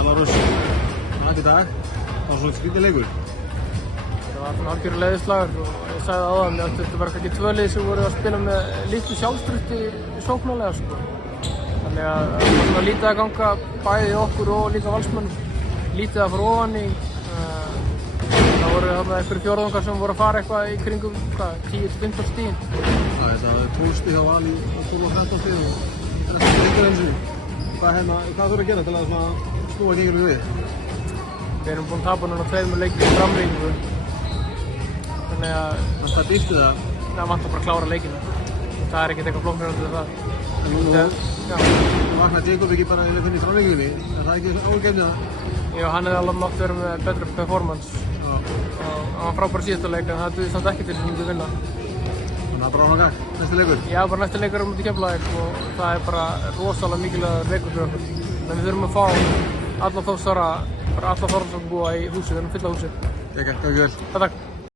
Lárus, í dag. Það var svona skrítið leikur. Það var svona algjörlega leiðislagur og ég sagði það áðan að þetta var kannski tvö lið sem voru að spila með litlu sjálfstrausti sóknarlega sko. Þannig að það var svona lítið að ganga bæði okkur og líka Valsmönnum. Lítið að fara ofan í. Það voru þarna einhverjir fjórðungar sem voru að fara eitthvað í kringum 10-15 stigin. Það var 12 stig á Val og 12 og 13 stig og restin leikur eins og. Hvað þurfa að gera til að snúa genginu við? Við erum búin að tapa núna 2 leikir í framlengingu. Þannig að... Það dýrti það? Það vantar bara að klára leikina. Það er ekkert eitthvað flóknir til það. En nú vaknaði Jakob ekki bara í framlengingunni. Er það ekki ágefnið það? Já, hann hefði alveg mátt vera með betra performance. Hann var frábær síðasta leik en það duði samt ekki til að myndi vinna. Þannig að bara áfram gagn, næsti leikur? Já, bara næsti leikur mútið Keflavík og það er bara rosalega mikilvægur leikur fyrir okkur. Þannig við þurfum að fá alla Þórsara, bara alla Þórsara búa í húsi, við erum fulla húsi. Takk vel. Takk.